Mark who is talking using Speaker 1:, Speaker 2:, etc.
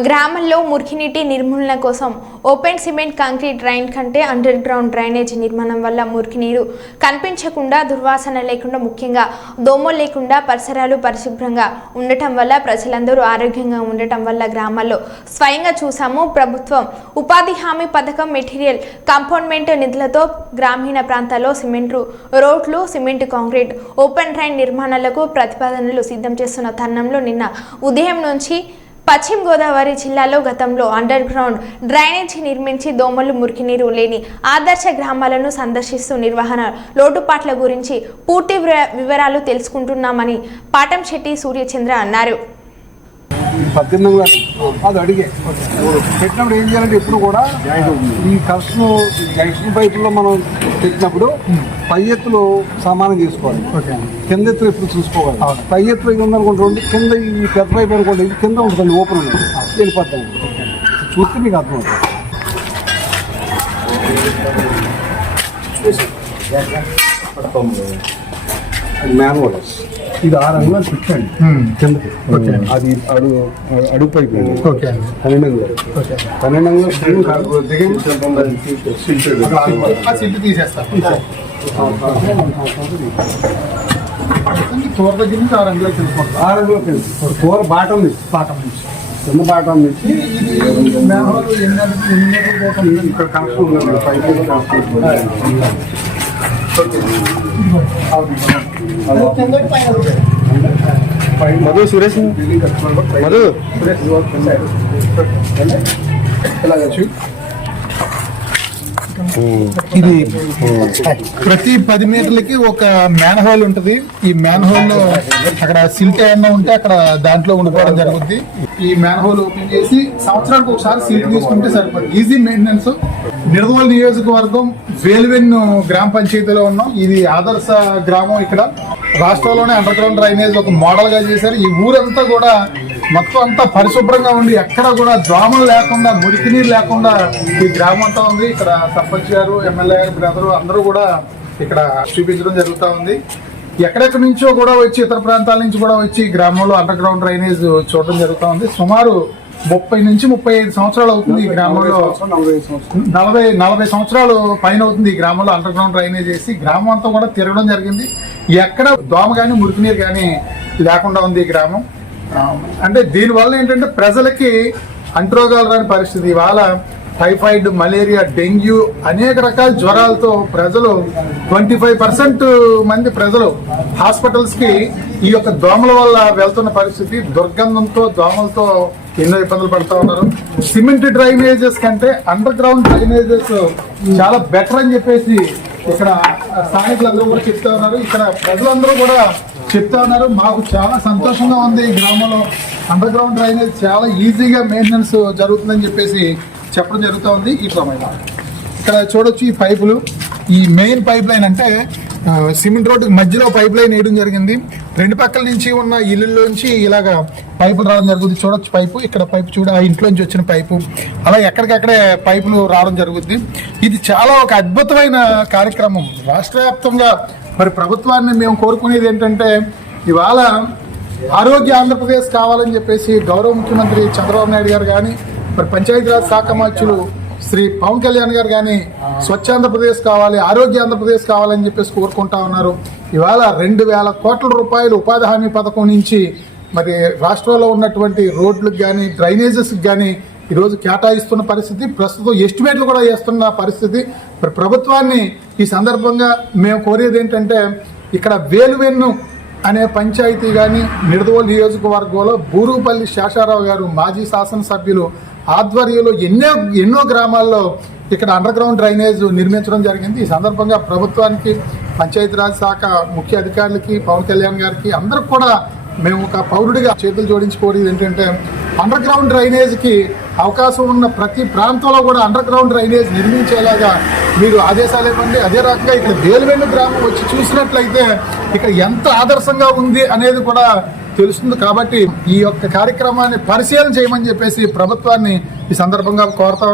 Speaker 1: గ్రామంలో మురికినీటి నిర్మూలన కోసం ఓపెన్ సిమెంట్ కాంక్రీట్ డ్రైన్ కంటే అండర్ గ్రౌండ్ డ్రైనేజ్ నిర్మాణం వల్ల మురికి నీరు కనిపించకుండా దుర్వాసన లేకుండా ముఖ్యంగా దోమ లేకుండా పరిసరాలు పరిశుభ్రంగా ఉండటం వల్ల ప్రజలందరూ ఆరోగ్యంగా ఉండటం వల్ల గ్రామాల్లో స్వయంగా చూసాము. ప్రభుత్వం ఉపాధి హామీ పథకం మెటీరియల్ కంపౌండ్మెంట్ నిధులతో గ్రామీణ ప్రాంతాల్లో సిమెంట్ రోడ్లు సిమెంట్ కాంక్రీట్ ఓపెన్ డ్రైన్ నిర్మాణాలకు ప్రతిపాదనలు సిద్ధం చేస్తున్న తరుణంలో నిన్న ఉదయం నుంచి పశ్చిమ గోదావరి జిల్లాలో గతంలో అండర్ గ్రౌండ్ డ్రైనేజీ నిర్మించి దోమలు మురికినీరు లేని ఆదర్శ గ్రామాలను సందర్శిస్తూ నిర్వహణ లోటుపాట్ల గురించి పూర్తి వివరాలు తెలుసుకుంటున్నామని పాటం శెట్టి సూర్యచంద్ర అన్నారు.
Speaker 2: పద్దెనిమిది అది అడిగే. పెట్టినప్పుడు ఏం చేయాలంటే ఎప్పుడు కూడా ఈ కలుసును జంక్షన్ పైపుల్లో మనం పెట్టినప్పుడు పై ఎత్తులు సమానం చేసుకోవాలి కింద ఎత్తులు ఎప్పుడు చూసుకోవాలి? పై ఎత్తులు ఇది ఉందనుకోండి కింద ఈ పెద్ద పైపు అనుకోండి ఇది కింద ఉంటుంది ఓపెన్ ఉంది వెళ్ళిపోతాం. చూస్తే మీకు అర్థమవుతుంది. మ్యాన్వల్ ఇది ఆరు అంగుళాలు పెట్టండి. కిందకి. అది అడుగు అడుగు పైపు పన్నెండు అంగుళాలు
Speaker 3: ఓకే.
Speaker 2: పన్నెండు అంగుళాలు స్క్రీన్ కాదు, దిగండి.
Speaker 3: ఆ సిల్ట్ తీసేస్తాం తోట దగ్గర నుంచి ఆరు అంగుళాలు తెలుసుకుంటాం
Speaker 2: ఆరు అంగుళాలు పెంచు. కూర బాటం నుంచి
Speaker 3: పాఠం నుంచి
Speaker 2: చిన్న బాటం నుంచి? ఇక్కడ కనెక్షన్ ఉంది. Pipe connection
Speaker 4: Madhu Suresh. Madhu.
Speaker 2: ఇలా వచ్చి
Speaker 3: ఇది ప్రతి పది మీటర్లకి ఒక మ్యాన్ హోల్ ఉంటుంది. ఈ మ్యాన్ హోల్లో అక్కడ సిల్ట్ ఏమన్నా ఉంటే అక్కడ దాంట్లో ఉండిపోవడం జరుగుద్ది. ఈ మ్యాన్ హోల్ ఓపెన్ చేసి సంవత్సరానికి ఒకసారి సిల్ట్ తీసుకుంటే సరిపోతుంది ఈజీ మెయింటెనెన్స్ నిడదవోలు నియోజకవర్గం వేలువెన్ను గ్రామ పంచాయతీలో ఉన్నాం. ఇది ఆదర్శ గ్రామం ఇక్కడ. రాష్ట్రంలోనే అండర్ గ్రౌండ్ డ్రైనేజ్ ఒక మోడల్గా చేశారు. ఈ ఊరంతా కూడా మొత్తం అంతా పరిశుభ్రంగా ఉండి ఎక్కడ కూడా దోమలు లేకుండా మురికి నీరు లేకుండా ఈ గ్రామం అంతా ఉంది. ఇక్కడ సర్పంచ్ గారు ఎమ్మెల్యే గారు బ్రదరు అందరూ కూడా ఇక్కడ చూపించడం జరుగుతూ ఉంది. ఎక్కడెక్కడి నుంచో కూడా వచ్చి ఇతర ప్రాంతాల నుంచి కూడా వచ్చి ఈ గ్రామంలో అండర్ గ్రౌండ్ డ్రైనేజ్ చూడడం జరుగుతూ ఉంది. సుమారు ముప్పై నుంచి ముప్పై ఐదు సంవత్సరాలు అవుతుంది ఈ గ్రామంలో.
Speaker 2: నలభై ఐదు సంవత్సరాలు
Speaker 3: నలభై నలభై సంవత్సరాలు పైన అవుతుంది ఈ గ్రామంలో అండర్ గ్రౌండ్ డ్రైనేజ్ చేసి గ్రామం అంతా కూడా తిరగడం జరిగింది. ఎక్కడ దోమ కానీ మురికి నీరు కానీ లేకుండా ఉంది ఈ గ్రామం. అంటే దీనివల్ల ఏంటంటే ప్రజలకి అంటురోగాలు రాని పరిస్థితి. ఇవాళ టైఫాయిడ్ మలేరియా డెంగ్యూ అనేక రకాల జ్వరాలతో ప్రజలు ట్వంటీ ఫైవ్ పర్సెంట్ మంది ప్రజలు హాస్పిటల్స్కి ఈ యొక్క దోమల వల్ల వెళ్తున్న పరిస్థితి. దుర్గంధంతో దోమలతో ఎన్నో ఇబ్బందులు పడుతూ ఉన్నారు. సిమెంట్ డ్రైనేజెస్ కంటే అండర్ గ్రౌండ్ డ్రైనేజెస్ చాలా బెటర్ అని చెప్పేసి ఇక్కడ స్థానికులందరూ కూడా చెప్తా ఉన్నారు. ఇక్కడ ప్రజలందరూ కూడా చెప్తా ఉన్నారు. మాకు చాలా సంతోషంగా ఉంది. ఈ గ్రామంలో అండర్ గ్రౌండ్ డ్రైనేజ్ చాలా ఈజీగా మెయింటెనెన్స్ జరుగుతుందని చెప్పేసి చెప్పడం జరుగుతూ ఉంది. ఈ క్రమంలో ఇక్కడ చూడొచ్చు ఈ పైపులు. ఈ మెయిన్ పైప్ లైన్ అంటే సిమెంట్ రోడ్డు మధ్యలో పైప్ లైన్ వేయడం జరిగింది. రెండు పక్కల నుంచి ఉన్న ఇల్లుల్లోంచి ఇలాగా పైపులు రావడం జరుగుతుంది చూడొచ్చు పైపు ఇక్కడ పైపు చూడ ఆ ఇంట్లోంచి వచ్చిన పైపు. అలా ఎక్కడికక్కడే పైపులు రావడం జరుగుద్ది. ఇది చాలా ఒక అద్భుతమైన కార్యక్రమం. రాష్ట్ర వ్యాప్తంగా మరి ప్రభుత్వాన్ని మేము కోరుకునేది ఏంటంటే ఇవాళ ఆరోగ్య ఆంధ్రప్రదేశ్ కావాలని చెప్పేసి గౌరవ ముఖ్యమంత్రి చంద్రబాబు నాయుడు గారు కానీ మరి పంచాయతీరాజ్ శాఖ మంత్రులు శ్రీ పవన్ కళ్యాణ్ గారు కానీ స్వచ్ఛ ఆంధ్రప్రదేశ్ కావాలి ఆరోగ్య ఆంధ్రప్రదేశ్ కావాలని చెప్పేసి కోరుకుంటా ఉన్నారు. ఇవాళ రెండు వేల కోట్ల రూపాయలు ఉపాధి హామీ పథకం నుంచి మరి రాష్ట్రంలో ఉన్నటువంటి రోడ్లకు కానీ డ్రైనేజెస్కి కానీ ఈరోజు కేటాయిస్తున్న పరిస్థితి ప్రస్తుతం ఎస్టిమేట్లు కూడా చేస్తున్న పరిస్థితి. మరి ప్రభుత్వాన్ని ఈ సందర్భంగా మేము కోరేది ఏంటంటే ఇక్కడ వేలువెన్ను అనే పంచాయతీ కానీ నిడదవోలు నియోజకవర్గంలో బూరుగుపల్లి శేషారావు గారు మాజీ శాసనసభ్యులు ఆధ్వర్యంలో ఎన్నో ఎన్నో గ్రామాల్లో ఇక్కడ అండర్ గ్రౌండ్ డ్రైనేజ్ నిర్మించడం జరిగింది. ఈ సందర్భంగా ప్రభుత్వానికి పంచాయతీరాజ్ శాఖ ముఖ్య అధికారులకి పవన్ కళ్యాణ్ గారికి అందరికి కూడా మేము ఒక పౌరుడిగా చేతులు జోడించుకోవడం ఏంటంటే అండర్ గ్రౌండ్ డ్రైనేజ్కి అవకాశం ఉన్న ప్రతి ప్రాంతంలో కూడా అండర్ గ్రౌండ్ డ్రైనేజ్ నిర్మించేలాగా మీరు ఆదేశాలు ఇవ్వండి. అదే రకంగా ఇక్కడ వేలువెన్ను గ్రామం వచ్చి చూసినట్లయితే ఇక్కడ ఎంత ఆదర్శంగా ఉంది అనేది కూడా తెలుస్తుంది కాబట్టి ఈ యొక్క కార్యక్రమాన్ని పరిశీలన చేయమని చెప్పేసి ప్రభుత్వాన్ని ఈ సందర్భంగా కోరుతా